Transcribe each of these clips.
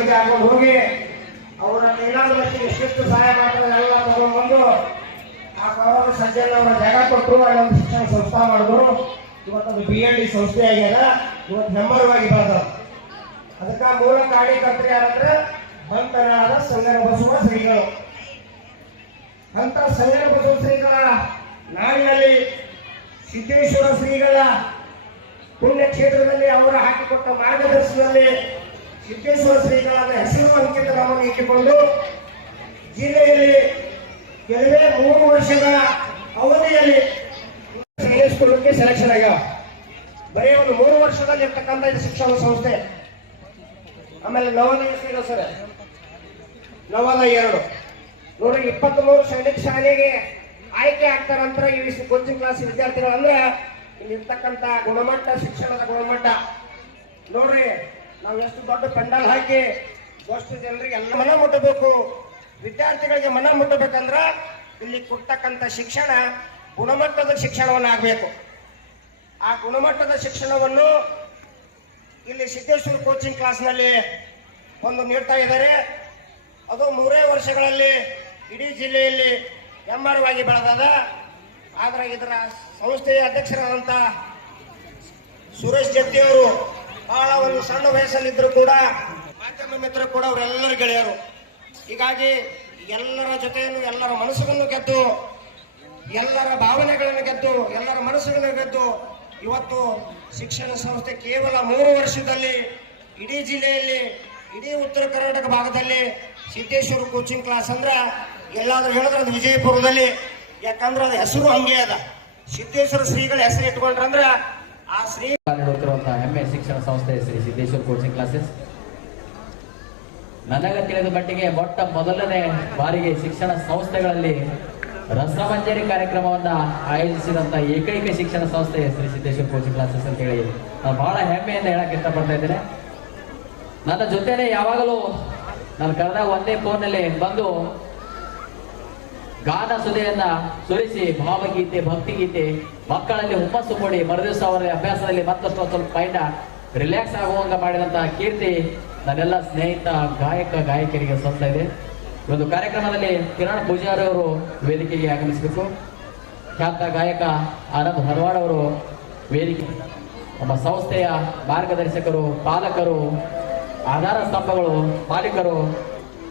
ಊರಿಗೆ ಹಾಕೊಂಡು ಹೋಗಿ ಅವರ ಏನಾದ್ರು ಮಟ್ಟಿಗೆ ಎಷ್ಟೆಷ್ಟು ಸಹಾಯ ಮಾಡ್ತಾರೆ ಎಲ್ಲ ತಗೊಂಡ್ಬಂದು ಆ ಗೌರವ ಸಜ್ಜನ ಅವರ ಜಾಗ ಕೊಟ್ಟರು ಅಲ್ಲೊಂದು ಶಿಕ್ಷಣ ಸಂಸ್ಥೆ ಮಾಡಿದ್ರು. ಇವತ್ತೊಂದು ಬಿ ಎಲ್ ಡಿ ಸಂಸ್ಥೆ ಆಗ್ಯದ. ಇವತ್ತು ಹೆಮ್ಮರವಾಗಿ ಬರ್ತದೆ ಅದಕ್ಕೆ ಮೂಲ ಕಾರ್ಯಕರ್ತರು ಯಾರಂದ್ರೆ ಬಂತನಾದ ಸಂಗರ ಬಸವ ಶ್ರೀಗಳು. ಅಂತ ಸಂಗರ ಬಸವ ಶ್ರೀಗಳ ನಾಡಿನಲ್ಲಿ ಸಿದ್ದೇಶ್ವರ ಶ್ರೀಗಳ ಪುಣ್ಯಕ್ಷೇತ್ರದಲ್ಲಿ ಅವರು ಹಾಕಿಕೊಟ್ಟ ಮಾರ್ಗದರ್ಶನದಲ್ಲಿ ಸಿದ್ದೇಶ್ವರ ಶ್ರೀಗಳಾದ ಹೆಸರು ನಾವು ಇಟ್ಟುಕೊಂಡು ಜಿಲ್ಲೆಯಲ್ಲಿ ಕೆಲವೇ ಮೂರು ವರ್ಷದ ಅವಧಿಯಲ್ಲಿ ಸ್ಕೂಲಕ್ಕೆ ಸೆಲೆಕ್ಷನ್ ಆಗ್ಯಾವ. ಬರೀ ಒಂದು ಮೂರು ವರ್ಷದಲ್ಲಿ ಇರ್ತಕ್ಕಂಥ ಇದು ಶಿಕ್ಷಣ ಸಂಸ್ಥೆ. ಆಮೇಲೆ ನವೋದಯ ಶ್ರೀಗಳು ಸರ್. ನವೋದಯ ಎರಡು. ನೋಡ್ರಿ ಇಪ್ಪತ್ತ್ ಮೂರು ಸೈನಿಕ ಶಾಲೆಗೆ ಆಯ್ಕೆ ಆಗ್ತಾರ ನಂತರ ಈ ಕೋಚಿಂಗ್ ಕ್ಲಾಸ್ ವಿದ್ಯಾರ್ಥಿಗಳಂದ್ರೆ ಇಲ್ಲಿ ಇರ್ತಕ್ಕಂಥ ಗುಣಮಟ್ಟ, ಶಿಕ್ಷಣದ ಗುಣಮಟ್ಟ. ನೋಡ್ರಿ ನಾವು ಎಷ್ಟು ದೊಡ್ಡ ಪೆಂಡಲ್ ಹಾಕಿ ಎಷ್ಟು ಜನರಿಗೆ ಎಲ್ಲ ಮನ ಮುಟ್ಟಬೇಕು. ವಿದ್ಯಾರ್ಥಿಗಳಿಗೆ ಮನ ಮುಟ್ಟಬೇಕಂದ್ರ ಇಲ್ಲಿ ಕೊಡ್ತಕ್ಕಂಥ ಶಿಕ್ಷಣ ಗುಣಮಟ್ಟದ ಶಿಕ್ಷಣವನ್ನು ಆಗಬೇಕು ಆ ಗುಣಮಟ್ಟದ ಶಿಕ್ಷಣವನ್ನು ಇಲ್ಲಿ ಸಿದ್ದೇಶ್ವರ ಕೋಚಿಂಗ್ ಕ್ಲಾಸ್ನಲ್ಲಿ ಒಂದು ನೀಡ್ತಾ ಇದ್ದಾರೆ. ಅದು ಮೂರೇ ವರ್ಷಗಳಲ್ಲಿ ಇಡೀ ಜಿಲ್ಲೆಯಲ್ಲಿ ಹೆಮ್ಮರವಾಗಿ ಬೆಳೆದದ. ಆದ್ರೆ ಇದರ ಸಂಸ್ಥೆಯ ಅಧ್ಯಕ್ಷರಾದಂಥ ಸುರೇಶ್ ಜತ್ತಿ ಅವರು ಬಹಳ ಒಂದು ಸಣ್ಣ ವಯಸ್ಸಲ್ಲಿದ್ದರೂ ಕೂಡ ಮಾಧ್ಯಮ ಮಿತ್ರರು ಕೂಡ ಅವರೆಲ್ಲರೂ ಗೆಳೆಯರು. ಹೀಗಾಗಿ ಎಲ್ಲರ ಜೊತೆಯನ್ನು ಎಲ್ಲರ ಮನಸ್ಸುಗಳನ್ನು ಗೆದ್ದು, ಎಲ್ಲರ ಭಾವನೆಗಳನ್ನು ಗೆದ್ದು, ಎಲ್ಲರ ಮನಸ್ಸುಗಳನ್ನು ಗೆದ್ದು, ಇವತ್ತು ಶಿಕ್ಷಣ ಸಂಸ್ಥೆ ಕೇವಲ ಮೂರು ವರ್ಷದಲ್ಲಿ ಇಡೀ ಜಿಲ್ಲೆಯಲ್ಲಿ, ಇಡೀ ಉತ್ತರ ಕರ್ನಾಟಕ ಭಾಗದಲ್ಲಿ ಸಿದ್ದೇಶ್ವರ ಕೋಚಿಂಗ್ ಕ್ಲಾಸ್ ಅಂದ್ರೆ ಎಲ್ಲಾದ್ರೂ ಹೇಳಿದ್ರೆ ಅದು ವಿಜಯಪುರದಲ್ಲಿ, ಯಾಕಂದ್ರೆ ಅದು ಹೆಸರು ಹಂಗೆ ಅದ. ಸಿದ್ದೇಶ್ವರ ಶ್ರೀಗಳ ಹೆಸರು ಇಟ್ಕೊಂಡ್ರಂದ್ರೆ ಆ ಶ್ರೀ ಶಿಕ್ಷಣ ಸಂಸ್ಥೆ ಶ್ರೀ ಸಿದ್ದೇಶ್ವರ ಕೋಚಿಂಗ್ ಕ್ಲಾಸಸ್ ನನಗೆ ತಿಳಿದ ಮಟ್ಟಿಗೆ ಮೊಟ್ಟ ಮೊದಲನೇ ಬಾರಿಗೆ ಶಿಕ್ಷಣ ಸಂಸ್ಥೆಗಳಲ್ಲಿ ರಸಮಂಜರಿ ಕಾರ್ಯಕ್ರಮವನ್ನ ಆಯೋಜಿಸಿದಂತ ಏಕೈಕ ಶಿಕ್ಷಣ ಸಂಸ್ಥೆ ಶ್ರೀ ಸಿದ್ದೇಶ್ವರ ಕೋಚಿಂಗ್ ಕ್ಲಾಸಸ್ ಅಂತ ಹೇಳಿ ನಾನು ಬಹಳ ಹೆಮ್ಮೆಯಿಂದ ಹೇಳಕ್ ಇಷ್ಟಪಡ್ತಾ ಇದ್ದೇನೆ. ನನ್ನ ಜೊತೆನೆ ಯಾವಾಗಲೂ ನಾನು ಕರೆದಾಗ ಒಂದೇ ಫೋನಲ್ಲಿ ಬಂದು ಗಾನ ಸುದೆಯನ್ನ ಸುರಿಸಿ, ಭಾವಗೀತೆ, ಭಕ್ತಿಗೀತೆ, ಮಕ್ಕಳಲ್ಲಿ ಹುಮ್ಮಸ್ಸು ಮೂಡಿ ಮರುದಿವಸ ಅವರ ಅಭ್ಯಾಸದಲ್ಲಿ ಮತ್ತಷ್ಟು ಸ್ವಲ್ಪ ಮೈಂಡ್ ರಿಲ್ಯಾಕ್ಸ್ ಆಗುವಂತ ಮಾಡಿದಂತಹ ಕೀರ್ತಿ ನನ್ನೆಲ್ಲ ಸ್ನೇಹಿತ, ಗಾಯಕ ಗಾಯಕರಿಗೆ ಸಲ್ತಾ ಇದೆ. ಒಂದು ಕಾರ್ಯಕ್ರಮದಲ್ಲಿ ಕಿರಣ್ ಪೂಜಾರಿ ಅವರು ವೇದಿಕೆಗೆ ಆಗಮಿಸಬೇಕು. ಖ್ಯಾತ ಗಾಯಕ ಆನಂದ್ ಹರವಾಡ್ ಅವರು ವೇದಿಕೆ, ನಮ್ಮ ಸಂಸ್ಥೆಯ ಮಾರ್ಗದರ್ಶಕರು, ಪಾಲಕರು, ಆಧಾರ ಸ್ತಂಭಗಳು, ಮಾಲೀಕರು,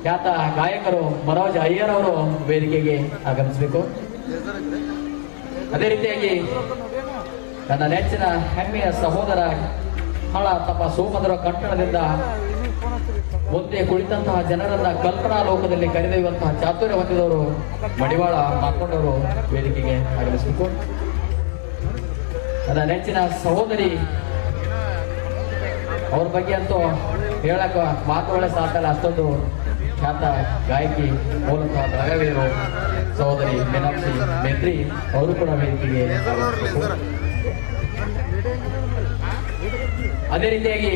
ಖ್ಯಾತ ಗಾಯಕರು ಮನೋಜ್ ಅಯ್ಯರ್ ಅವರು ವೇದಿಕೆಗೆ ಆಗಮಿಸಬೇಕು. ಅದೇ ರೀತಿಯಾಗಿ ನನ್ನ ನೆಚ್ಚಿನ ಹೆಮ್ಮೆಯ ಸಹೋದರ ಹಳ ತಮ್ಮ ಸೋಮಧುರ ಕಟ್ಟಡದಿಂದ ಮುಂದೆ ಕುಳಿತಂತಹ ಜನರನ್ನ ಕಲ್ಪನಾ ಲೋಕದಲ್ಲಿ ಕರೆದೊಯ್ಯುವಂತಹ ಚಾತುರ್ಯ ಹೊಂದಿದವರು ಮಡಿವಾಳ ಮಾಕೊಂಡವರು ವೇದಿಕೆಗೆ ಆಗಮಿಸಬೇಕು ನನ್ನ ನೆಚ್ಚಿನ ಸಹೋದರಿ, ಅವ್ರ ಬಗ್ಗೆ ಅಂತೂ ಹೇಳಕ್ಕ ಮಾತುಗಳೇ ಸಾಕಲ್ಲ ಅಷ್ಟೊಂದು ಖ್ಯಾತ ಗಾಯಕಿ ಮೂಲಕ ಬೆಳಗಾವಿಯರು ಸಹೋದರಿ ಮೀನಾಕ್ಷಿ ಮೇತ್ರಿ, ಅವರು ಕೂಡ ವೇದಿಕೆಗೆ ಆಗಮಿಸಬೇಕು. ಅದೇ ರೀತಿಯಾಗಿ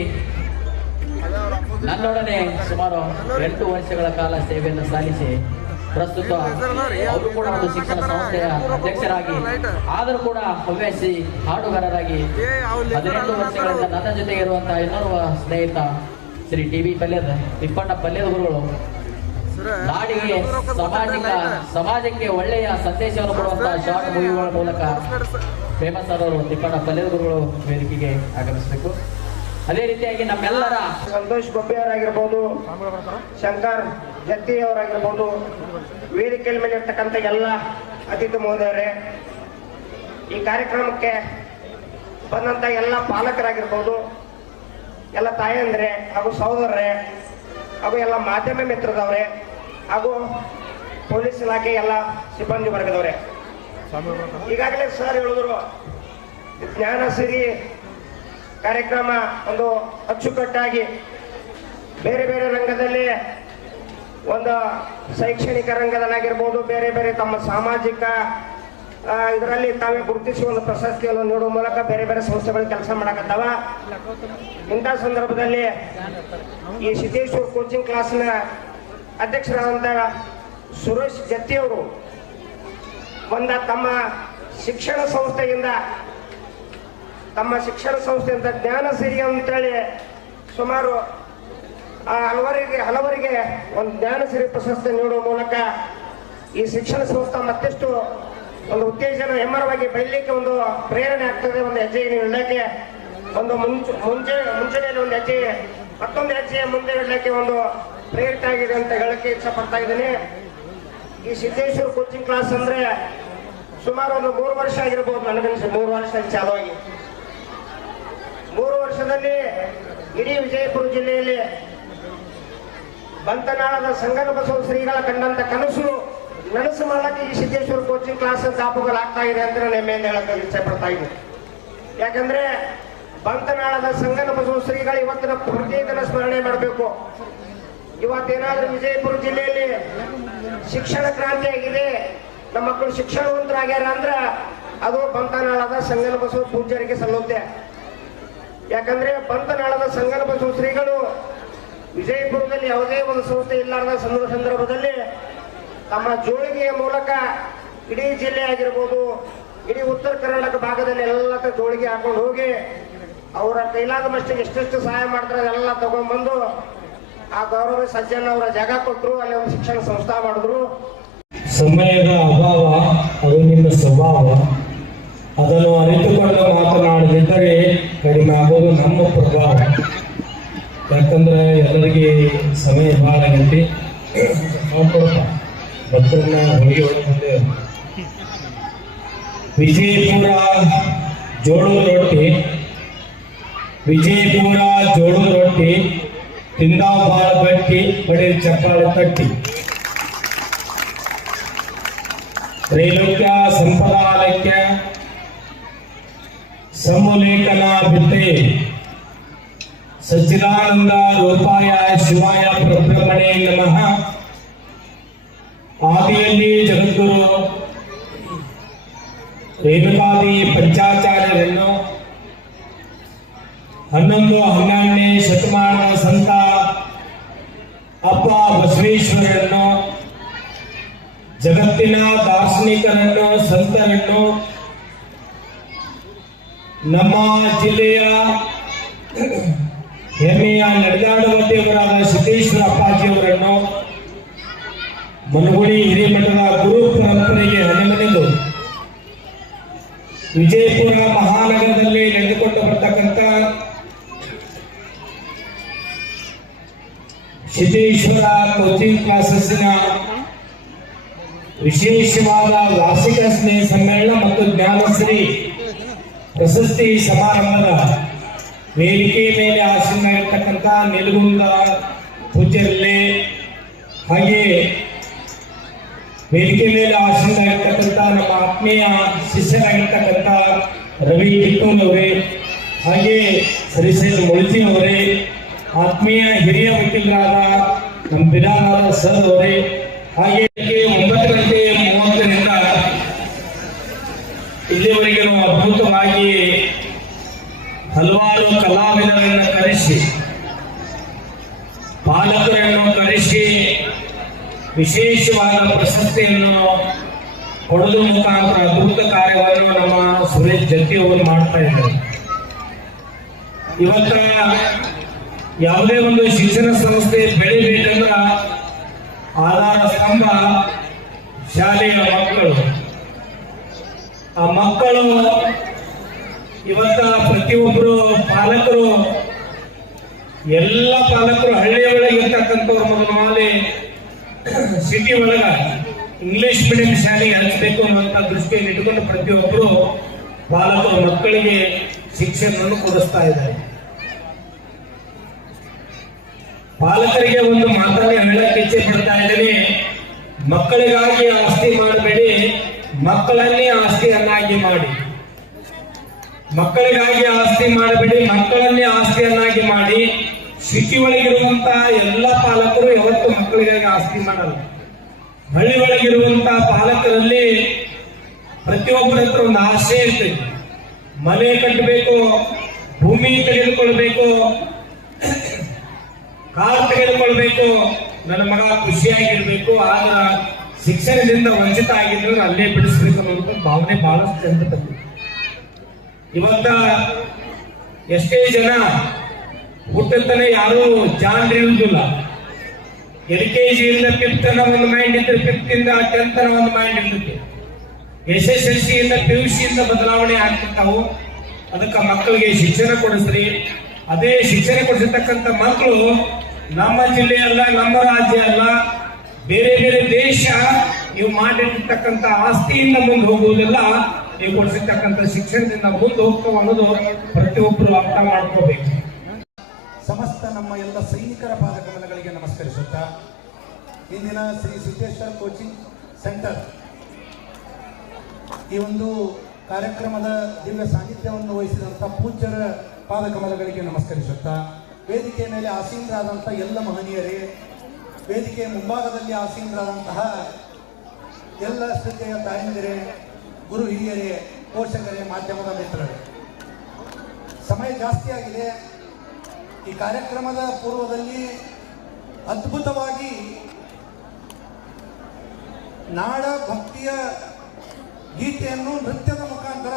ನನ್ನೊಡನೆ ಸುಮಾರು ಎಂಟು ವರ್ಷಗಳ ಕಾಲ ಸೇವೆಯನ್ನು ಸಾಧಿಸಿ ಪ್ರಸ್ತುತ ಅವರು ಕೂಡ ಒಂದು ಶಿಕ್ಷಣ ಸಂಸ್ಥೆಯ ಅಧ್ಯಕ್ಷರಾಗಿ, ಆದರೂ ಕೂಡ ಹವ್ಯಾಸಿ ಹಾಡುಗಾರರಾಗಿ ಹದಿನೆಂಟು ವರ್ಷಗಳಿಂದ ನನ್ನ ಜೊತೆಗೆ ಇರುವಂತಹ ಇನ್ನೋರ್ವ ಸ್ನೇಹಿತ ಶ್ರೀ ಟಿ ವಿ ಪಲ್ಯದ, ತಿಪ್ಪಣ್ಣ ಪಲ್ಯದ ಗುರುಗಳು. ನಾಡಿಗೆ ಸಮಾಜಿಕ ಸಮಾಜಕ್ಕೆ ಒಳ್ಳೆಯ ಸಂದೇಶವನ್ನು ಕೊಡುವಂತಹ ಶಾರ್ಟ್ ಮೂವಿಗಳ ಮೂಲಕ ಫೇಮಸ್ ಆದವರು ತಿಪ್ಪಣ್ಣ ಪಲ್ಯದ ಗುರುಗಳು ವೇದಿಕೆಗೆ ಆಗಮಿಸಬೇಕು. ಅದೇ ರೀತಿಯಾಗಿ ನಮ್ಮೆಲ್ಲರ ಸಂತೋಷ್ ಬೊಬ್ಬೆ ಅವರಾಗಿರ್ಬೋದು ಶಂಕರ್ ಜತ್ತಿ ಅವರಾಗಿರ್ಬೋದು ವೇದಿಕೆಯ ಮೇಲೆ ಇರ್ತಕ್ಕಂಥ ಎಲ್ಲ ಅತಿಥಿ ಮಹೋದಯರೇ, ಈ ಕಾರ್ಯಕ್ರಮಕ್ಕೆ ಬಂದಂತ ಎಲ್ಲ ಪಾಲಕರಾಗಿರ್ಬೋದು, ಎಲ್ಲ ತಾಯಂದ್ರೆ ಹಾಗೂ ಸಹೋದರರೇ, ಹಾಗೂ ಎಲ್ಲ ಮಾಧ್ಯಮ ಮಿತ್ರದವ್ರೆ, ಹಾಗೂ ಪೊಲೀಸ್ ಇಲಾಖೆ ಎಲ್ಲ ಸಿಬ್ಬಂದಿ ವರ್ಗದವ್ರೆ. ಈಗಾಗಲೇ ಸರ್ ಹೇಳಿದ್ರು, ಜ್ಞಾನ ಸಿರಿ ಕಾರ್ಯಕ್ರಮ ಒಂದು ಅಚ್ಚುಕಟ್ಟಾಗಿ ಬೇರೆ ಬೇರೆ ರಂಗದಲ್ಲಿ ಒಂದು ಶೈಕ್ಷಣಿಕ ರಂಗದಲ್ಲಾಗಿರ್ಬೋದು, ಬೇರೆ ಬೇರೆ ತಮ್ಮ ಸಾಮಾಜಿಕ ಇದರಲ್ಲಿ ತಾವೇ ಗುರುತಿಸಿ ಒಂದು ಪ್ರಶಸ್ತಿಯನ್ನು ನೋಡುವ ಮೂಲಕ ಬೇರೆ ಬೇರೆ ಸಂಸ್ಥೆಗಳು ಕೆಲಸ ಮಾಡಕತ್ತಾವ. ಇಂಥ ಸಂದರ್ಭದಲ್ಲಿ ಈ ಸಿದ್ದೇಶ್ವರ್ ಕೋಚಿಂಗ್ ಕ್ಲಾಸ್ನ ಅಧ್ಯಕ್ಷರಾದಂಥ ಸುರೇಶ್ ಜತ್ತಿಯವರು ಒಂದ ತಮ್ಮ ಶಿಕ್ಷಣ ಸಂಸ್ಥೆಯಿಂದ ತಮ್ಮ ಶಿಕ್ಷಣ ಸಂಸ್ಥೆಯಿಂದ ಜ್ಞಾನ ಸಿರಿ ಅಂತೇಳಿ ಸುಮಾರು, ಆ ಹಲವರಿಗೆ ಹಲವರಿಗೆ ಒಂದು ಜ್ಞಾನ ಸಿರಿ ಪ್ರಶಸ್ತಿ ನೀಡುವ ಮೂಲಕ ಈ ಶಿಕ್ಷಣ ಸಂಸ್ಥೆ ಮತ್ತಷ್ಟು ಒಂದು ಉತ್ತೇಜನ, ಹೆಮ್ಮರವಾಗಿ ಬೆಳಲಿಕ್ಕೆ ಒಂದು ಪ್ರೇರಣೆ ಆಗ್ತದೆ, ಒಂದು ಹೆಜ್ಜೆ ಇಡಲಿಕ್ಕೆ ಒಂದು ಮುಂಚೆ ಮುಂಚೆ ಮುಂಚೆಯಲ್ಲಿ ಒಂದು ಹೆಜ್ಜೆ, ಮತ್ತೊಂದು ಹೆಜ್ಜೆಯ ಮುಂದೆ ಇಡಲಿಕ್ಕೆ ಒಂದು ಪ್ರೇರಿತ ಆಗಿದೆ ಅಂತ ಹೇಳಕ್ಕೆ ಪಡ್ತಾ ಇದ್ದೀನಿ. ಈ ಸಿದ್ದೇಶ್ವರ ಕೋಚಿಂಗ್ ಕ್ಲಾಸ್ ಅಂದ್ರೆ ಸುಮಾರು ಒಂದು ಮೂರು ವರ್ಷ ಆಗಿರ್ಬೋದು ನನಗನ್ಸಿ ಮೂರು ವರ್ಷ ಚಾಲು ಆಗಿ ಮೂರು ವರ್ಷದಲ್ಲಿ ಇಡೀ ವಿಜಯಪುರ ಜಿಲ್ಲೆಯಲ್ಲಿ ಬಂತನಾಳದ ಸಂಗನ ಬಸವ ಶ್ರೀಗಳ ಕಂಡಂತ ಕನಸು ನನಸು ಮಾಡಕ್ಕೆ ಈ ಸಿದ್ದೇಶ್ವರ ಕೋಚಿಂಗ್ ಕ್ಲಾಸ್ ದಾಪುಗಳಾಗ್ತಾ ಇದೆ ಅಂತ ಹೆಮ್ಮೆಯಿಂದ ಹೇಳಕ್ಕೆ ಇಚ್ಛೆ ಪಡ್ತಾ ಇದ್ದೀನಿ. ಯಾಕಂದ್ರೆ ಬಂತನಾಳದ ಸಂಗನ ಬಸವ ಶ್ರೀಗಳು ಇವತ್ತಿನ ಪ್ರತಿದಿನ ಸ್ಮರಣೆ ಮಾಡಬೇಕು. ಇವತ್ತೇನಾದ್ರೂ ವಿಜಯಪುರ ಜಿಲ್ಲೆಯಲ್ಲಿ ಶಿಕ್ಷಣ ಕ್ರಾಂತಿ ಆಗಿದೆ, ನಮ್ಮ ಮಕ್ಕಳು ಶಿಕ್ಷಣವಂತರಾಗ್ಯಾರ ಅಂದ್ರ ಅದು ಬಂತನಾಳದ ಸಂಗನ ಬಸವ ಪೂಜ್ಯರಿಗೆ ಸಲ್ಲುತ್ತೆ. ಯಾಕಂದ್ರೆ ಪಂತನಾಳದ ಬಸವ ಶ್ರೀಗಳು ವಿಜಯಪುರದಲ್ಲಿ ಯಾವುದೇ ಒಂದು ಸಂಸ್ಥೆ ಇಲ್ಲಾರದ ಸಂದರ್ಭ ಸಂದರ್ಭದಲ್ಲಿ ತಮ್ಮ ಜೋಳಿಗೆಯ ಮೂಲಕ ಇಡೀ ಜಿಲ್ಲೆ ಆಗಿರ್ಬೋದು, ಇಡೀ ಉತ್ತರ ಕರ್ನಾಟಕ ಭಾಗದಲ್ಲಿ ಎಲ್ಲ ಜೋಳಿಗೆ ಹಾಕೊಂಡು ಹೋಗಿ ಅವರ ಕೈಲಾದ ಮಷ್ಟಿಗೆ ಎಷ್ಟೆಷ್ಟು ಸಹಾಯ ಮಾಡ್ತಾರೆ ಅದೆಲ್ಲ ತಗೊಂಡ್ಬಂದು ಆ ಗೌರವ ಸಜ್ಜನ ಅವರ ಜಾಗ ಕೊಟ್ಟರು ಅಲ್ಲಿ ಒಂದು ಶಿಕ್ಷಣ ಸಂಸ್ಥೆ ಮಾಡಿದ್ರು. ಸಮಯದ ಅಭಾವ, ಅದು ನಿಮ್ಮ ಸ್ವಭಾವ. ಅದನ್ನು ಅರಿತುಕೊಂಡು ಮಾತನಾಡದಿದ್ದರೆ ಕಡಿಮೆ ಆಗೋದು ನಮ್ಮ ಪ್ರಭಾವ ಯಾಕಂದ್ರೆ ಎಲ್ಲರಿಗೆ ಸಮಯ ಭಾಳ ಆಗೈತಿ ನೋಡ್ಕೊಳಪ್ಪ ಭಕ್ತರನ್ನ ಹೋಗಿ ಒಳಗೆ ಮುಂದೆ ವಿಜಯಪುರ ಜೋಳದ ರೊಟ್ಟಿ ವಿಜಯಪುರ ಜೋಳದ ರೊಟ್ಟಿ ತಿಂದ ಬಾಳ ಗಟ್ಟಿ ಬಡಿ ಚಪ್ಪಾಳ ತಟ್ಟಿ ತ್ರೈಲೋಕ್ಯ ಸಂಪದಾಲಕ್ಯ ಸಮುಲೇಖನ ಬಿತ್ತೆ ಸಚ್ಚಿದಾನಂದ ರೂಪಾಯ ಶಿವಾಯ ಪ್ರಬ್ರಹ್ಮಣೇ ನಮಃ ಆದಿಯಲ್ಲಿ ಜಗದ್ಗುರು ರೇಣುಕಾದಿ ಪಂಚಾಚಾರ್ಯರನ್ನು ಹನ್ನೊಂದು ಹನ್ನೆರಡನೇ ಶತಮಾನ ಸಂತ ಅಪ್ಪ ಬಸವೇಶ್ವರರನ್ನು ಜಗತ್ತಿನ ದಾರ್ಶನಿಕರನ್ನು ಸಂತರನ್ನು ನಮ್ಮ ಜಿಲ್ಲೆಯ ಹೆಮ್ಮೆಯ ನಡೆದಾಡುವ ದೇವರಾದ ಸಿದ್ದೇಶ್ವರ ಅಪ್ಪಾಜಿಯವರನ್ನು ಮನಗುಡಿ ಹಿರೇಮಠದ ಗುರು ಪರಂಪರೆಗೆ ಹಣೆಮನೆಂದು ವಿಜಯಪುರ ಮಹಾನಗರದಲ್ಲಿ ನಡೆದುಕೊಂಡು ಬರ್ತಕ್ಕಂಥ ಸಿದ್ದೇಶ್ವರ ಕೋಚಿಂಗ್ ಕ್ಲಾಸಸ್ನ ವಿಶೇಷವಾದ ವಾರ್ಷಿಕ ಸ್ನೇಹ ಸಮ್ಮೇಳನ ಮತ್ತು ಜ್ಞಾನಶ್ರೀ ಪ್ರಶಸ್ತಿ ಸಮಾರಂಭದ ವೇದಿಕೆ ಮೇಲೆ ಆಸೀನ ಇರತಕ್ಕಂಥ ನಿಲಗುಂದ ಪೂಜ್ಯರಲ್ಲಿ, ಹಾಗೆ ವೇದಿಕೆ ಮೇಲೆ ಆಸೀನ ಇರತಕ್ಕಂಥ ನಮ್ಮ ಆತ್ಮೀಯ ಶಿಷ್ಯರಾಗಿರ್ತಕ್ಕಂಥ ರವಿ ಕಿತ್ತೂರ್ ಅವರೇ, ಹಾಗೆ ಸರಿಸೇಲ್ ಮೊಳಜಿ ಅವರೇ, ಆತ್ಮೀಯ ಹಿರಿಯ ವಕೀಲರಾದ ನಮ್ಮ ಬಿರಾನಾದ ಸರ್ ಅವರೇ, ಹಾಗೆ ಕಲಾವಿದರನ್ನು ಕರೆಸಿ, ಪಾಲಕರನ್ನು ಕರೆಸಿ ವಿಶೇಷವಾದ ಪ್ರಶಸ್ತಿಯನ್ನು ಕೊಡಲು ಮುಖಾಂತರ ಅದ್ಭುತ ಕಾರ್ಯವನ್ನು ನಮ್ಮ ಸುರೇಶ್ ಜತ್ತಿ ಅವರು ಮಾಡ್ತಾ ಇದ್ದಾರೆ. ಇವತ್ತ ಯಾವುದೇ ಒಂದು ಶಿಕ್ಷಣ ಸಂಸ್ಥೆ ಬೆಳಿಬೇಕಂದ್ರ ಆಧಾರ ಸ್ತಂಭ, ಶಾಲೆಯ ಮಕ್ಕಳು. ಆ ಮಕ್ಕಳು ಇವತ್ತ ಪ್ರತಿಯೊಬ್ಬರು ಪಾಲಕರು, ಎಲ್ಲ ಪಾಲಕರು ಹಳ್ಳಿಯ ಒಳಗೆ ಇರ್ತಕ್ಕಂಥವ್ರು ಮೊದಲು ಸಿಟಿ ಒಳಗ ಇಂಗ್ಲಿಷ್ ಮೀಡಿಯಂ ಶಾಲೆಗೆ ಹಚ್ಚಬೇಕು ಅನ್ನುವಂಥ ದೃಷ್ಟಿಯಲ್ಲಿ ಇಟ್ಕೊಂಡು ಪ್ರತಿಯೊಬ್ಬರು ಪಾಲಕರು ಮಕ್ಕಳಿಗೆ ಶಿಕ್ಷಣವನ್ನು ಕೊಡಿಸ್ತಾ ಇದ್ದಾರೆ. ಪಾಲಕರಿಗೆ ಒಂದು ಮಾತನ್ನೇ ಹೇಳಕ್ಕೆ ಇಚ್ಛೆ ಪಡ್ತಾ ಇದ್ದೀನಿ. ಮಕ್ಕಳಿಗಾಗಿ ಆಸ್ತಿ ಮಾಡಬೇಡಿ, ಮಕ್ಕಳನ್ನೇ ಆಸ್ತಿಯನ್ನಾಗಿ ಮಾಡಿ. ಮಕ್ಕಳಿಗಾಗಿ ಆಸ್ತಿ ಮಾಡಬೇಡಿ, ಮಕ್ಕಳನ್ನೇ ಆಸ್ತಿಯನ್ನಾಗಿ ಮಾಡಿ ಸಿಟಿ ಒಳಗಿರುವಂತಹ ಎಲ್ಲ ಪಾಲಕರು ಯಾವತ್ತು ಮಕ್ಕಳಿಗಾಗಿ ಆಸ್ತಿ ಮಾಡಲ್ಲ. ಹಳ್ಳಿ ಒಳಗಿರುವಂತಹ ಪಾಲಕರಲ್ಲಿ ಪ್ರತಿಯೊಬ್ಬರ ಹತ್ರ ಒಂದು ಆಸೆ ಇರ್ತದೆ ಮನೆ ಕಟ್ಟಬೇಕು, ಭೂಮಿ ತೆಗೆದುಕೊಳ್ಬೇಕು, ಕಾರ್ ತೆಗೆದುಕೊಳ್ಬೇಕು, ನನ್ನ ಮಗ ಖುಷಿಯಾಗಿರ್ಬೇಕು ಆಗ ಶಿಕ್ಷಣದಿಂದ ವಂಚಿತ ಆಗಿದ್ರು ಅಲ್ಲೇ ಬಿಡಿಸ್ಬೇಕು ಅನ್ನೋದು ಭಾವನೆ ಬಹಳಷ್ಟು ಜನರು ಇವತ್ತ ಎಷ್ಟೇ ಜನ ಹುಟ್ಟುತ್ತಾನೆ ಯಾರು ಜಾನ್ ಇರುವುದಿಲ್ಲ. ಎಲ್ ಕೆ ಜಿಯಿಂದ ಫಿಫ್ತ್ ಒಂದು ಮೈಂಡ್ ಇದ್ರೆ ಫಿಫ್ತ್ ಇಂದ ಟೆಂತ್ ಒಂದು ಮೈಂಡ್ ಇರ್ತೈತಿ. ಎಸ್ ಎಸ್ ಎಲ್ ಸಿ ಇಂದ ಪಿ ಯು ಸಿ ಇಂದ ಬದಲಾವಣೆ ಆಗ್ತಿರ್ತಾವು, ಅದಕ್ಕೆ ಮಕ್ಕಳಿಗೆ ಶಿಕ್ಷಣ ಕೊಡಿಸ್ರಿ. ಅದೇ ಶಿಕ್ಷಣ ಕೊಡಿಸಿರ್ತಕ್ಕಂಥ ಮಕ್ಕಳು ನಮ್ಮ ಜಿಲ್ಲೆ ಅಲ್ಲ, ನಮ್ಮ ರಾಜ್ಯ ಅಲ್ಲ, ಬೇರೆ ಬೇರೆ ದೇಶ ಇವು ಮಾಡಿರ್ತಕ್ಕಂಥ ಆಸ್ತಿಯಿಂದ ಮುಂದೆ ಹೋಗುವುದಿಲ್ಲ. ಕೊಡಿಸಿರ್ತಕ್ಕಂಥ ಶಿಕ್ಷಣದಿಂದ ಮುಂದೆ ಹೋಗ್ತಾವ ಅನ್ನೋದು ಪ್ರತಿಯೊಬ್ಬರು ಅರ್ಥ ಮಾಡ್ಕೋಬೇಕು. ಸಮಸ್ತ ನಮ್ಮ ಎಲ್ಲ ಸೈನಿಕರ ಪಾದಕಮಲಗಳಿಗೆ ನಮಸ್ಕರಿಸುತ್ತಾ, ಇಂದಿನ ಶ್ರೀ ಸಿದ್ದೇಶ್ವರ ಕೋಚಿಂಗ್ ಸೆಂಟರ್ ಈ ಒಂದು ಕಾರ್ಯಕ್ರಮದ ದಿವ್ಯ ಸಾನ್ನಿಧ್ಯವನ್ನು ವಹಿಸಿದಂಥ ಪೂಜ್ಯರ ಪಾದಕಮಲಗಳಿಗೆ ನಮಸ್ಕರಿಸುತ್ತಾ, ವೇದಿಕೆಯ ಮೇಲೆ ಆಸೀನರಾದಂಥ ಎಲ್ಲ ಮಹನೀಯರೇ, ವೇದಿಕೆಯ ಮುಂಭಾಗದಲ್ಲಿ ಆಸೀನರಾದಂತಹ ಎಲ್ಲ ಶ್ರದ್ಧೆಯ ತಾಯಂದಿರೇ ಗುರು ಹಿರಿಯರೇ, ಪೋಷಕರೇ, ಮಾಧ್ಯಮದ ಮಿತ್ರರೇ. ಸಮಯ ಜಾಸ್ತಿ ಆಗಿದೆ. ಈ ಕಾರ್ಯಕ್ರಮದ ಪೂರ್ವದಲ್ಲಿ ಅದ್ಭುತವಾಗಿ ನಾಡ ಭಕ್ತಿಯ ಗೀತೆಯನ್ನು ನೃತ್ಯದ ಮುಖಾಂತರ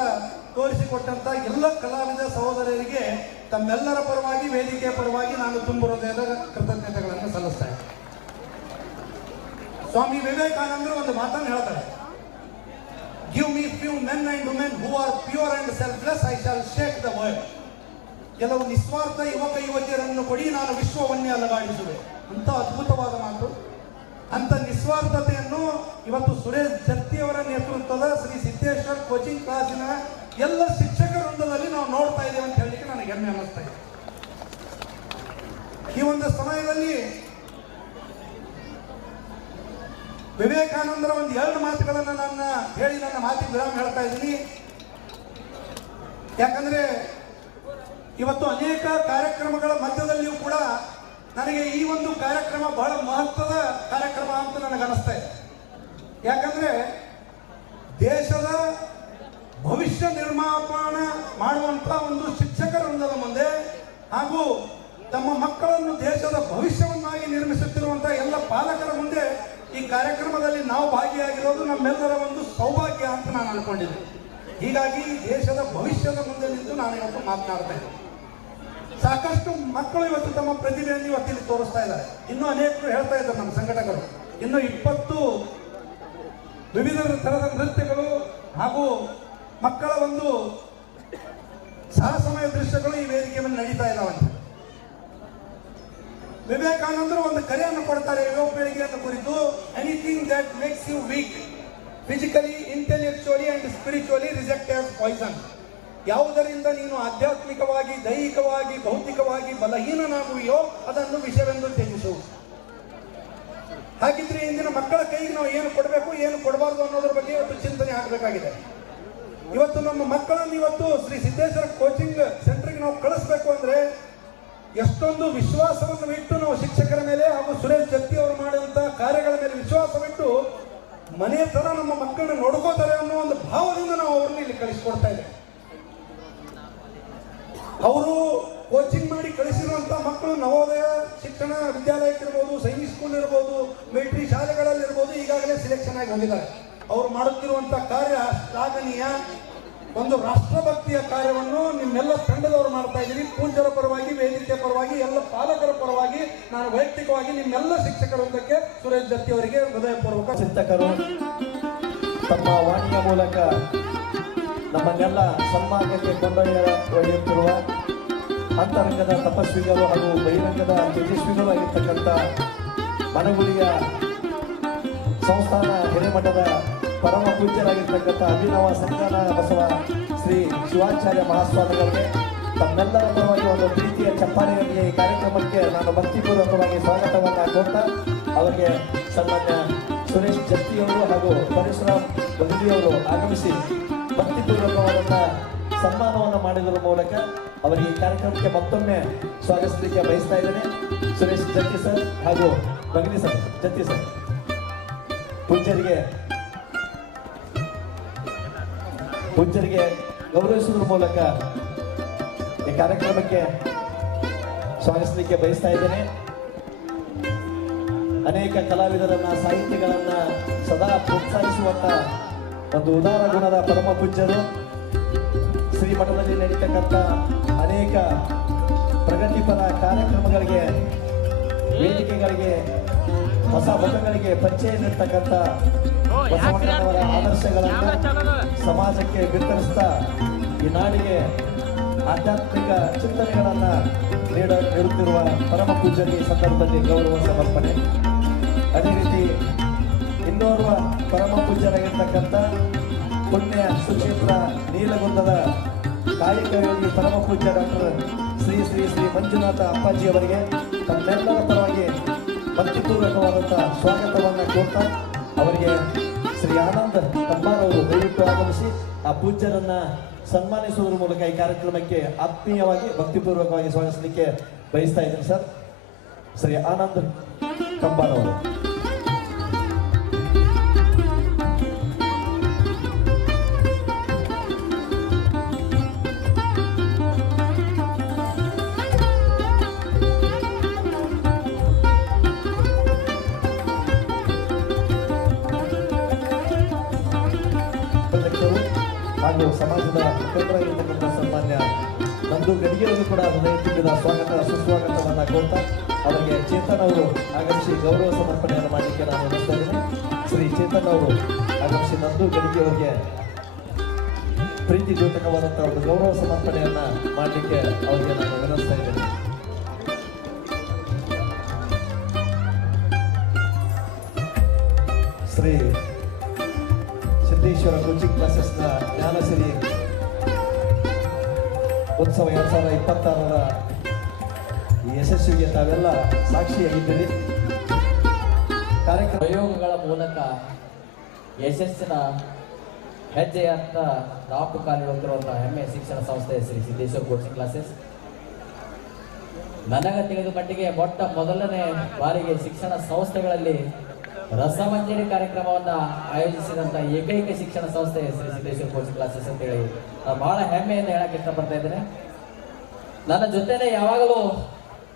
ತೋರಿಸಿಕೊಟ್ಟಂತ ಎಲ್ಲ ಕಲಾವಿದ ಸಹೋದರರಿಗೆ ತಮ್ಮೆಲ್ಲರ ಪರವಾಗಿ, ವೇದಿಕೆಯ ಪರವಾಗಿ ನಾನು ತುಂಬ ಹೃದಯದ ಕೃತಜ್ಞತೆಗಳನ್ನು ಸಲ್ಲಿಸ್ತಾ ಸ್ವಾಮಿ ವಿವೇಕಾನಂದರು ಒಂದು ಮಾತನ್ನು ಹೇಳ್ತಾರೆ. Give me few men and women who are pure and selfless I shall shake the world ಕೆಲವು ನಿಸ್ವಾರ್ಥ ಯುವಕ ಯುವತಿಯರನ್ನು ಕೊಡಿ, ನಾನು ವಿಶ್ವವನ್ನೇ ಅಲಗಾಡಿಸುವೆ ಅಂತ ಅದ್ಭುತವಾದ ಮಾತು. ಅಂತ ನಿಸ್ವಾರ್ಥತೆಯನ್ನು ಇವತ್ತು ಸುರೇಶ್ ಜತ್ತಿಯವರ ನೇತೃತ್ವದ ಶ್ರೀ ಸಿದ್ದೇಶ್ವರ್ ಕೋಚಿಂಗ್ ಕ್ಲಾಸಿನ ಎಲ್ಲ ಶಿಕ್ಷಕ ವೃಂದದಲ್ಲಿ ನಾವು ನೋಡ್ತಾ ಇದ್ದೇವೆ ಅಂತ ಹೇಳಲಿಕ್ಕೆ ನನಗೆ ಹೆಮ್ಮೆ ಅನ್ನಿಸ್ತಾ ಇದೆ. ಈ ಒಂದು ಸಮಯದಲ್ಲಿ ವಿವೇಕಾನಂದರ ಒಂದು ಎರಡು ಮಾತುಗಳನ್ನು ನನ್ನ ಹೇಳಿ ನನ್ನ ಮಾತಿ ವಿರಾಮ ಹೇಳ್ತಾ ಇದ್ದೀನಿ. ಯಾಕಂದ್ರೆ ಇವತ್ತು ಅನೇಕ ಕಾರ್ಯಕ್ರಮಗಳ ಮಧ್ಯದಲ್ಲಿಯೂ ಕೂಡ ನನಗೆ ಈ ಒಂದು ಕಾರ್ಯಕ್ರಮ ಬಹಳ ಮಹತ್ವದ ಕಾರ್ಯಕ್ರಮ ಅಂತ ನನಗೆ ಅನಿಸ್ತಾ ಇದೆ. ಯಾಕಂದ್ರೆ ದೇಶದ ಭವಿಷ್ಯ ನಿರ್ಮಾಪಣ ಮಾಡುವಂತ ಒಂದು ಶಿಕ್ಷಕ ವೃಂದದ ಮುಂದೆ ಹಾಗೂ ತಮ್ಮ ಮಕ್ಕಳನ್ನು ದೇಶದ ಭವಿಷ್ಯವನ್ನಾಗಿ ನಿರ್ಮಿಸುತ್ತಿರುವಂತಹ ಎಲ್ಲ ಪಾಲಕರ ಮುಂದೆ ಈ ಕಾರ್ಯಕ್ರಮದಲ್ಲಿ ನಾವು ಭಾಗಿಯಾಗಿರೋದು ನಮ್ಮೆಲ್ಲರ ಒಂದು ಸೌಭಾಗ್ಯ ಅಂತ ನಾನು ಅನ್ಕೊಂಡಿದ್ದೆ. ಹೀಗಾಗಿ ದೇಶದ ಭವಿಷ್ಯದ ಮುಂದೆ ನಿಂತು ನಾನು ಇವತ್ತು ಮಾತನಾಡ್ತಾ ಸಾಕಷ್ಟು ಮಕ್ಕಳು ಇವತ್ತು ತಮ್ಮ ಪ್ರತಿಭೆಯನ್ನು ಇವತ್ತು ಇಲ್ಲಿ ತೋರಿಸ್ತಾ ಇದ್ದಾರೆ. ಇನ್ನೂ ಅನೇಕರು ಹೇಳ್ತಾ ಇದ್ದಾರೆ ನಮ್ಮ ಸಂಘಟಕರು. ಇನ್ನು ಇಪ್ಪತ್ತು ವಿವಿಧ ತರದ ನೃತ್ಯಗಳು ಹಾಗೂ ಮಕ್ಕಳ ಒಂದು ಸಾಹಸಮಯ ದೃಶ್ಯಗಳು ಈ ವೇದಿಕೆ ಮೇಲೆ ನಡೀತಾ ಇದ್ದಾವಂತೆ ವಿವೇಕಾನಂದರು ಒಂದು ಕರೆಯನ್ನು ಕೊಡ್ತಾರೆ ಯುವ ಪೀಳಿಗೆಯನ್ನು ಕುರಿತು. Anything makes you weak, weak physically and reject as poison ಯಾವುದರಿಂದ ನೀನು ಆಧ್ಯಾತ್ಮಿಕವಾಗಿ ದೈಹಿಕವಾಗಿ ಭೌತಿಕವಾಗಿ ಬಲಹೀನನಾಗುವೆಯೋ ಅದನ್ನು ವಿಷಯವೆಂದು ತ್ಯಜಿಸು ಹಾಗಿದ್ರೆ ಇಂದಿನ ಮಕ್ಕಳ ಕೈಗೆ ನಾವು ಏನು ಕೊಡಬೇಕು ಏನು ಕೊಡಬಾರ್ದು ಅನ್ನೋದ್ರ ಬಗ್ಗೆ ಇವತ್ತು ಚಿಂತನೆ ಆಗಬೇಕಾಗಿದೆ. ಇವತ್ತು ನಮ್ಮ ಮಕ್ಕಳನ್ನು ಇವತ್ತು ಶ್ರೀ ಸಿದ್ದೇಶ್ವರ ಕೋಚಿಂಗ್ ಸೆಂಟರ್ಗೆ ನಾವು ಕಳಿಸ್ಬೇಕು ಅಂದ್ರೆ ಎಷ್ಟೊಂದು ವಿಶ್ವಾಸವನ್ನು ಇಟ್ಟು ನಾವು ಶಿಕ್ಷಕರ ಮೇಲೆ ಹಾಗೂ ಸುರೇಶ್ ಜತ್ತಿ ಅವರು ಮಾಡಿದಂತಹ ಕಾರ್ಯಗಳ ಮೇಲೆ ವಿಶ್ವಾಸವಿಟ್ಟು ಮನೆಯ ತರ ನಮ್ಮ ಮಕ್ಕಳನ್ನ ನೋಡ್ಕೋತಾರೆ ಅನ್ನೋ ಒಂದು ಭಾವದಿಂದ ನಾವು ಅವ್ರನ್ನ ಇಲ್ಲಿ ಕಳಿಸ್ಕೊಡ್ತಾ ಇದ್ದೇವೆ. ಅವರು ಕೋಚಿಂಗ್ ಮಾಡಿ ಕಳಿಸಿರುವಂತಹ ಮಕ್ಕಳು ನವೋದಯ ಶಿಕ್ಷಣ ವಿದ್ಯಾಲಯಕ್ಕಿರ್ಬೋದು ಸೈನಿಕ್ ಸ್ಕೂಲ್ ಇರ್ಬೋದು ಮಿಲಿಟರಿ ಶಾಲೆಗಳಲ್ಲಿ ಇರ್ಬೋದು ಈಗಾಗಲೇ ಸಿಲೆಕ್ಷನ್ ಆಗಿ ಹೋಗಿದ್ದಾರೆ ಅವರು ಮಾಡುತ್ತಿರುವಂತಹ ಕಾರ್ಯ ಶ್ಲಾಘನೀಯ, ಒಂದು ರಾಷ್ಟ್ರಭಕ್ತಿಯ ಕಾರ್ಯವನ್ನು ನಿಮ್ಮೆಲ್ಲ ತಂಡದವರು ಮಾಡ್ತಾ ಇದ್ದೀರಿ. ಪರವಾಗಿ ಪರವಾಗಿ, ಎಲ್ಲ ಪಾಲಕರ ಪರವಾಗಿ, ನಾನು ವೈಯಕ್ತಿಕವಾಗಿ ನಿಮ್ಮೆಲ್ಲ ಶಿಕ್ಷಕರೊಂದಕ್ಕೆ ಸುರೇಶ್ ದತ್ತಿ ಅವರಿಗೆ ಹೃದಯಪೂರ್ವಕ ಚಿಂತಕರು ತಮ್ಮ ವಾಣಿಯ ಮೂಲಕ ನಮ್ಮನ್ನೆಲ್ಲ ಸನ್ಮಾನಕ್ಕೆ ಕೊಂಡೊಯ್ಯುತ್ತಿರುವ ಅಂತರಂಗದ ತಪಸ್ವಿಗಳು ಹಾಗೂ ಬಹಿರಂಗದ ತೇಜಸ್ವಿಗಳು ಆಗಿರ್ತಕ್ಕಂಥ ಮನಗುಳಿಯ ಸಂಸ್ಥಾನ ಹಿರೇಮಠದ ಪರಮ ಪೂಜ್ಯರಾಗಿರ್ತಕ್ಕಂಥ ಅಭಿನವ ಸಂತಾನ ಬಸವ ಶ್ರೀ ಶಿವಾಚಾರ್ಯ ಮಹಾಸ್ವಾಮಿಗಳಿಗೆ ತಮ್ಮೆಲ್ಲರ ಒಂದು ಪ್ರೀತಿಯ ಚಪ್ಪಾಳೆಯೊಂದಿಗೆ ಈ ಕಾರ್ಯಕ್ರಮಕ್ಕೆ ನಾನು ಭಕ್ತಿಪೂರ್ವಕವಾಗಿ ಸ್ವಾಗತವನ್ನು ಕೊಡ್ತಾ ಅವರಿಗೆ ಸನ್ಮಾನ್ಯ ಸುರೇಶ್ ಜತ್ತಿಯವರು ಹಾಗೂ ಪರಶುರಾಮ್ ಬಂದಿಯವರು ಆಗಮಿಸಿ ಭಕ್ತಿಪೂರ್ವಕವಾದಂಥ ಸನ್ಮಾನವನ್ನು ಮಾಡಿದರ ಮೂಲಕ ಅವರಿಗೆ ಈ ಕಾರ್ಯಕ್ರಮಕ್ಕೆ ಮತ್ತೊಮ್ಮೆ ಸ್ವಾಗತಿಸಲಿಕ್ಕೆ ಬಯಸ್ತಾ ಇದ್ದೇನೆ. ಸುರೇಶ್ ಜತ್ತಿ ಸರ್ ಹಾಗೂ ಭಗ್ನಿ ಸರ್ ಜತ್ತಿ ಸರ್. ಪೂಜ್ಯರಿಗೆ ಪೂಜ್ಯರಿಗೆ ಗೌರವಿಸುವುದರ ಮೂಲಕ ಈ ಕಾರ್ಯಕ್ರಮಕ್ಕೆ ಸ್ವಾಗತಿಸಲಿಕ್ಕೆ ಬಯಸ್ತಾ ಇದ್ದೇನೆ. ಅನೇಕ ಕಲಾವಿದರನ್ನ, ಸಾಹಿತ್ಯಗಳನ್ನ ಸದಾ ಪ್ರೋತ್ಸಾಹಿಸುವಂತ ಒಂದು ಉದಾರ ಗುಣದ ಪರಮ ಪೂಜ್ಯರು. ಶ್ರೀಮಠದಲ್ಲಿ ನಡೀತಕ್ಕಂಥ ಅನೇಕ ಪ್ರಗತಿಪರ ಕಾರ್ಯಕ್ರಮಗಳಿಗೆ, ವೇದಿಕೆಗಳಿಗೆ, ಹೊಸ ಮುಖಗಳಿಗೆ ಪರಿಚಯ ನೀಡ್ತಕ್ಕಂಥ ಬಸವಣ್ಣನವರ ಆದರ್ಶಗಳನ್ನು ಸಮಾಜಕ್ಕೆ ವಿತರಿಸ್ತಾ ಈ ನಾಡಿಗೆ ಆಧ್ಯಾತ್ಮಿಕ ಚಿಂತನೆಗಳನ್ನು ನೀಡ ನೀಡುತ್ತಿರುವ ಪರಮ ಪೂಜ್ಯರಿಗೆ ಈ ಸಂದರ್ಭದಲ್ಲಿ ಗೌರವ ಸಮರ್ಪಣೆ. ಅದೇ ರೀತಿ ಇನ್ನೋರ್ವ ಪರಮ ಪೂಜ್ಯರಾಗಿರ್ತಕ್ಕಂಥ ಪುಣ್ಯ ಸುಕ್ಷೇತ್ರ ನೀಲಗುಂದದ ಕಾಯಕ ಯೋಗಿ ಪರಮ ಪೂಜ್ಯ ಡಾಕ್ಟರ್ ಶ್ರೀ ಶ್ರೀ ಶ್ರೀ ಮಂಜುನಾಥ ಅಪ್ಪಾಜಿ ಅವರಿಗೆ ತಮ್ಮೆಲ್ಲರ ಪರವಾಗಿ ಭಕ್ತಿಪೂರ್ವಕವಾದಂಥ ಸ್ವಾಗತವನ್ನು ಕೋರ್ತಾ ಅವರಿಗೆ ಶ್ರೀ ಆನಂದ್ ತಮ್ಮಾರವರು ದಯವಿಟ್ಟು ಆಗಮಿಸಿ ಆ ಪೂಜ್ಯರನ್ನ ಸನ್ಮಾನಿಸುವುದರ ಮೂಲಕ ಈ ಕಾರ್ಯಕ್ರಮಕ್ಕೆ ಆತ್ಮೀಯವಾಗಿ ಭಕ್ತಿಪೂರ್ವಕವಾಗಿ ಸ್ವಾಗತಿಸಲಿಕ್ಕೆ ಬಯಸ್ತಾ ಇದ್ದೀನಿ ಸರ್. ಶ್ರೀ ಆನಂದ್ ಕಂಬಾರ್ ಸಮಾಜದ ಮುಖಂಡರಾಗಿರ್ತಕ್ಕಂಥ ಸನ್ಮಾನ್ಯ ನಂದು ಗಡಿಗೆಯವರು ಕೂಡ ಹೃದಯ ತುಂಬಿದ ಸ್ವಾಗತ, ಸುಸ್ವಾಗತವನ್ನು ಕೋರ್ತಾ ಅವರಿಗೆ ಚೇತನ್ ಅವರು ಆಗಮಿಸಿ ಗೌರವ ಸಮರ್ಪಣೆಯನ್ನು ಮಾಡಲಿಕ್ಕೆ ನಾನು ಇದ್ದೀನಿ ಶ್ರೀ ಚೇತನ್ ಅವರು ಆಗಮಿಸಿ ನಂದು ಗಡಿಗೆಯವರಿಗೆ ಪ್ರೀತಿ ದ್ಯೋತಕವಾದಂಥ ಒಂದು ಗೌರವ ಸಮರ್ಪಣೆಯನ್ನು ಮಾಡಲಿಕ್ಕೆ ಅವರಿಗೆ ನಾನು ವಿನಿಸ್ತಾ ಇದ್ದೇನೆ. ಶ್ರೀ ಸಿದ್ದೇಶ್ವರ ಕೋಚಿಂಗ್ ಕ್ಲಾಸಸ್ನ ಜ್ಞಾನಸಿರಿ. ಉತ್ಸವ ಎರಡ್ ಸಾವಿರದ ಇಪ್ಪತ್ತಾರರ ಯಶಸ್ವಿಗೆ ತಾವೆಲ್ಲ ಸಾಕ್ಷಿಯಾಗಿದ್ದೀರಿ. ಕಾರ್ಯಕ್ರಮ ಪ್ರಯೋಗಗಳ ಮೂಲಕ ಯಶಸ್ಸಿನ ಹೆಜ್ಜೆಯತ್ತ ದಾಪು ಕಾಲಿಡುತ್ತಿರುವಂತಹ ಹೆಮ್ಮೆಯ ಶಿಕ್ಷಣ ಸಂಸ್ಥೆ ಶ್ರೀ ಸಿದ್ದೇಶ್ವರ ಕೋಚಿಂಗ್ ಕ್ಲಾಸಸ್ ನನಗೆ ತಿಳಿದ ಮಟ್ಟಿಗೆ ಮೊಟ್ಟ ಮೊದಲನೇ ಬಾರಿಗೆ ಶಿಕ್ಷಣ ಸಂಸ್ಥೆಗಳಲ್ಲಿ ರಸಮಂಜರಿ ಕಾರ್ಯಕ್ರಮವನ್ನ ಆಯೋಜಿಸಿದಂತ ಏಕೈಕ ಶಿಕ್ಷಣ ಸಂಸ್ಥೆ ಶ್ರೀ ಸಿದ್ದೇಶ್ವರ ಕೋಚಿಂಗ್ ಕ್ಲಾಸಸ್ ಅಂತ ಹೇಳಿ ಬಹಳ ಹೆಮ್ಮೆಯಿಂದ ಹೇಳಕ್ ಇಷ್ಟಪಡ್ತಾ ಇದ್ದೇನೆ. ನನ್ನ ಜೊತೆನೆ ಯಾವಾಗಲೂ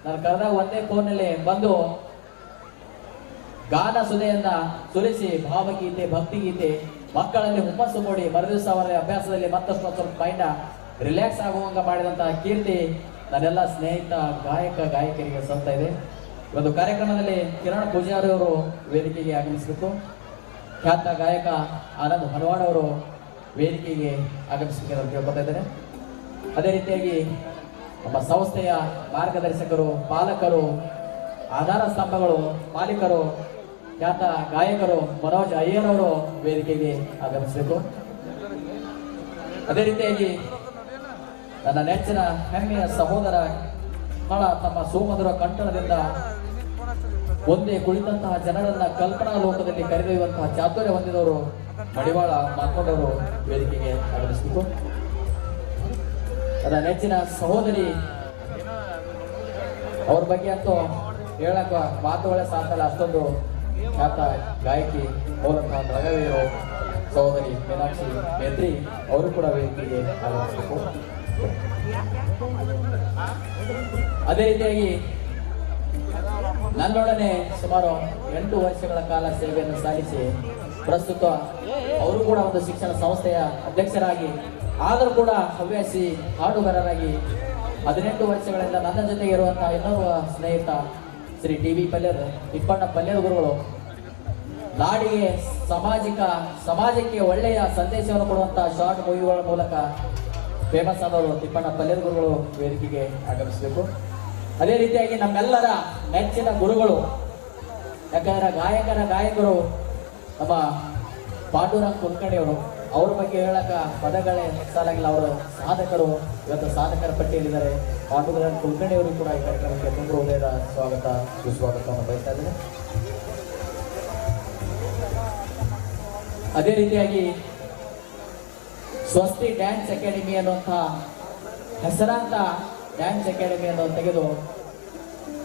ನಾನು ಕರೆದಾಗ ಒಂದೇ ಫೋನಲ್ಲಿ ಬಂದು ಗಾನ ಸುದೆಯನ್ನ ಸುರಿಸಿ, ಭಾವಗೀತೆ, ಭಕ್ತಿಗೀತೆ, ಮಕ್ಕಳಲ್ಲಿ ಹುಮ್ಮಸ್ಸು ಮೂಡಿ, ಮರುದಿವಸ ಅವರ ಅಭ್ಯಾಸದಲ್ಲಿ ಮತ್ತಷ್ಟು ಸ್ವಲ್ಪ ಮೈಂಡ್ ರಿಲ್ಯಾಕ್ಸ್ ಆಗುವಂಗ ಮಾಡಿದಂತಹ ಕೀರ್ತಿ ನನ್ನೆಲ್ಲ ಸ್ನೇಹಿತ, ಗಾಯಕ ಗಾಯಕರಿಗೆ ಸಲ್ತಾ ಇದೆ. ಒಂದು ಕಾರ್ಯಕ್ರಮದಲ್ಲಿ ಕಿರಣ್ ಪೂಜಾರಿ ಅವರು ವೇದಿಕೆಗೆ ಆಗಮಿಸಬೇಕು ಖ್ಯಾತ ಗಾಯಕ ಆನಂದ್ ಹನುವಾಡ್ ಅವರು ವೇದಿಕೆಗೆ ಆಗಮಿಸಬೇಕು ಅಂತ ಕೇಳ್ಕೊತಾ ಇದ್ದಾರೆ ಅದೇ ರೀತಿಯಾಗಿ ನಮ್ಮ ಸಂಸ್ಥೆಯ ಮಾರ್ಗದರ್ಶಕರು, ಪಾಲಕರು, ಆಧಾರ ಸ್ತಂಭಗಳು, ಮಾಲೀಕರು, ಖ್ಯಾತ ಗಾಯಕರು ಮನೋಜ್ ಅಯ್ಯರ್ ಅವರು ವೇದಿಕೆಗೆ ಆಗಮಿಸಬೇಕು ಅದೇ ರೀತಿಯಾಗಿ ನನ್ನ ನೆಚ್ಚಿನ ಹೆಮ್ಮೆಯ ಸಹೋದರ, ಬಹಳ ತಮ್ಮ ಸುಮಧುರ ಕಂಠಣದಿಂದ ಒಂದೇ ಕುಳಿತಂತಹ ಜನರನ್ನ ಕಲ್ಪನಾ ಲೋಕದಲ್ಲಿ ಕರೆದೊಯ್ಯುವಂತಹ ಚಾತುರ್ಯ ಹೊಂದಿದವರು ಮಡಿವಾಳ ಮಾರ್ಕೊಂಡವರು ವೇದಿಕೆಗೆ ಆಗಮಿಸಬೇಕು ಅದರ ನೆಚ್ಚಿನ ಸಹೋದರಿ ಅವ್ರ ಬಗ್ಗೆ ಅಂತೂ ಹೇಳಕ್ಕ ಮಾತುಗಳ ಸಾಕಲ್ಲ, ಅಷ್ಟೊಂದು ಖ್ಯಾತ ಗಾಯಕಿ ಮೂಲತಃ ರಘವೀರು ಸಹೋದರಿ ಮೀನಾಕ್ಷಿ ಮೇತ್ರಿ ಅವರು ಕೂಡ ವೇದಿಕೆಗೆ ಆಗಮಿಸಬೇಕು ಅದೇ ರೀತಿಯಾಗಿ ನನ್ನೊಡನೆ ಸುಮಾರು ಎಂಟು ವರ್ಷಗಳ ಕಾಲ ಸೇವೆಯನ್ನು ಸಾಗಿಸಿ ಪ್ರಸ್ತುತ ಅವರು ಕೂಡ ಒಂದು ಶಿಕ್ಷಣ ಸಂಸ್ಥೆಯ ಅಧ್ಯಕ್ಷರಾಗಿ, ಆದರೂ ಕೂಡ ಹವ್ಯಾಸಿ ಹಾಡುಗಾರರಾಗಿ ಹದಿನೆಂಟು ವರ್ಷಗಳಿಂದ ನನ್ನ ಜೊತೆಗೆ ಇರುವಂತಹ ಇನ್ನೊಬ್ಬ ಸ್ನೇಹಿತ ಶ್ರೀ ಟಿ ವಿ ಪಲ್ಯದ ತಿಪ್ಪಣ್ಣ ಪಲ್ಯದ ಗುರುಗಳು. ನಾಡಿಗೆ ಸಾಮಾಜಿಕ, ಸಮಾಜಕ್ಕೆ ಒಳ್ಳೆಯ ಸಂದೇಶವನ್ನು ಕೊಡುವಂತಹ ಶಾರ್ಟ್ ಮೂವಿಗಳ ಮೂಲಕ ಫೇಮಸ್ ಆದವರು ತಿಪ್ಪಣ್ಣ ಪಲ್ಯದ ಗುರುಗಳು ವೇದಿಕೆಗೆ ಆಗಮಿಸಬೇಕು. ಅದೇ ರೀತಿಯಾಗಿ ನಮ್ಮೆಲ್ಲರ ನೆಚ್ಚಿನ ಗುರುಗಳು, ಯಾಕಂದ್ರೆ ಗಾಯಕರ ಗಾಯಕರು ನಮ್ಮ ಪಾಂಡುರಂಗ್ ಕುಲಕರ್ಣಿಯವರು, ಅವ್ರ ಬಗ್ಗೆ ಹೇಳಕ ಪದಗಳೇ ಸಾಲಾಗಿಲ್ಲ ಅವರು ಸಾಧಕರು, ಇವತ್ತು ಸಾಧಕರ ಪಟ್ಟಿಯಲ್ಲಿದ್ದಾರೆ. ಪಾಂಡುರಂಗ್ ಕುಲಕರ್ಣಿ ಅವರು ಕೂಡ ಈ ಕಾರ್ಯಕ್ರಮಕ್ಕೆ ತುಂಬ ಸ್ವಾಗತ, ಸುಸ್ವಾಗತವನ್ನು ಬಯಸ್ತಾ ಇದ್ದೇನೆ. ಅದೇ ರೀತಿಯಾಗಿ ಸ್ವಸ್ತಿ ಡ್ಯಾನ್ಸ್ ಅಕಾಡೆಮಿ ಅನ್ನುವಂತ ಹೆಸರಾಂತ ಡ್ಯಾನ್ಸ್ ಅಕಾಡೆಮಿಯನ್ನು ತೆಗೆದು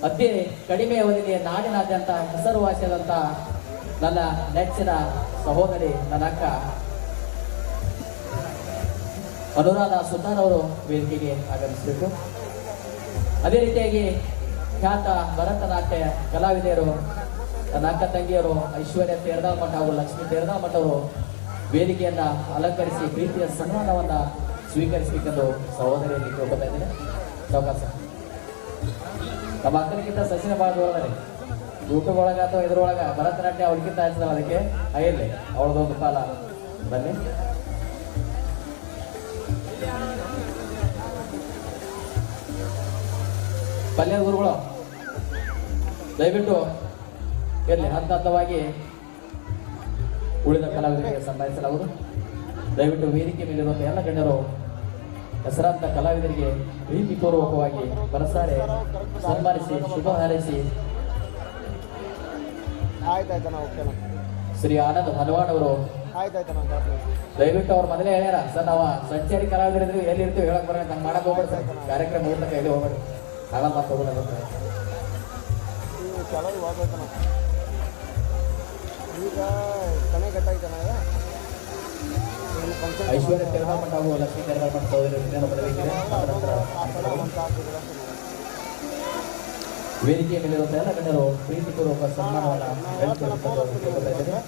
ಅತಿ ಕಡಿಮೆ ಅವಧಿಗೆ ನಾಡಿನಾದ್ಯಂತ ಹೆಸರುವಾಸಿಯಾದಂಥ ನನ್ನ ನೆಚ್ಚಿನ ಸಹೋದರಿ, ನನ್ನ ಅಕ್ಕ ಅನುರಾಧ ಸುಲ್ತಾನ್ ಅವರು ವೇದಿಕೆಗೆ ಆಗಮಿಸಬೇಕು. ಅದೇ ರೀತಿಯಾಗಿ ಖ್ಯಾತ ಭರತನಾಟ್ಯ ಕಲಾವಿದೆಯರು, ನನ್ನ ಅಕ್ಕ ತಂಗಿಯರು ಐಶ್ವರ್ಯ ತೇರದಾಮಠ ಮಠ ಹಾಗೂ ಲಕ್ಷ್ಮೀ ತೇರದಾಮಠ ಮಠ ಅವರು ವೇದಿಕೆಯನ್ನ ಅಲಂಕರಿಸಿ, ಪ್ರೀತಿಯ ಸನ್ಮಾನವನ್ನ ಸ್ವೀಕರಿಸಬೇಕೆಂದು ಸಹೋದರಿಯಲ್ಲಿ ಕೇಳ್ಕೊತಾ ಇದ್ದೇನೆ. ಸಾವಕಾಶ ನಮ್ಮ ಅಕ್ಕನಿಗಿಂತ ಸಸಿನ ಭಾಳ ದೂರದಲ್ಲಿ ಯೂಟ್ಯೂಬ್ ಒಳಗೆ ಅಥವಾ ಇದ್ರೊಳಗ ಭರತನಾಟ್ಯ ಅವ್ರಿಗಿಂತ ಹಚ್ಚಿದಾವ ಅದಕ್ಕೆ? ಅಯ್ಯಲ್ಲಿ ಅವಳದೊಂದು ಕಾಲ. ಬನ್ನಿ. ಪಲ್ಯ ಗುರುಗಳು, ದಯವಿಟ್ಟು ಇರಲಿ. ಹಂತ ಹಂತವಾಗಿ ಉಳಿದ ಕಲಾವಿದರಿಗೆ ಸನ್ಮಾನಿಸಲಾಗುವುದು. ದಯವಿಟ್ಟು ವೇದಿಕೆ ಮೇಲಿರುವಂಥ ಎಲ್ಲ ಗಣ್ಯರು ಹೆಸರಾಂತ ಕಲಾವಿದರಿಗೆ ಪ್ರೀತಿಪೂರ್ವಕವಾಗಿ ಬರಸಾರೆ ಸನ್ಮಾನಿಸಿ ಶುಭ ಹಾರೈಸಿ. ಶ್ರೀ ಆನಂದ್ ಹನುಮಾನ್ ಅವರು. ದಯವಿಟ್ಟು ಅವ್ರು ಮೊದಲೇ ಹೇಳ್ಯಾರ ಸರ್ ನಾವು ಸಂಚಾರಿ ಕಲಾವಿದರಿದ್ರು ಎಲ್ಲಿ ಇರ್ತೀವಿ ಹೇಳಕ್ ಬರೋಣ ನಂಗೆ ಮಾಡಕ್ ಹೋಗ್ಬೇಡ ಸರ್. ಕಾರ್ಯಕ್ರಮ ಮುಗಿದ ಕೈಲಿ ಹೋಗ್ಬೇಡ. ಆಗ ಮಾತು ಹೋಗೋಣ ಈಗ ಕಣೆ ಫಂಕ್ಷನ್ ಐಶ್ವರ್ಯ ತೆರದಾಮಠ ಹಾಗೂ ಲಕ್ಷ್ಮೀ ತೆರದಾಮಠ ಸಹೋದರಿ ವಿಜ್ಞಾನ ಬರಬೇಕಿದೆ ತದನಂತರ ವೇದಿಕೆಯ ಎಲ್ಲ ಗಣ್ಯರು ಪ್ರೀತಿಪೂರ್ವಕ ಸನ್ಮಾನವನ್ನು ಹೇಳ್ಕೊಳ್ಬೇಕು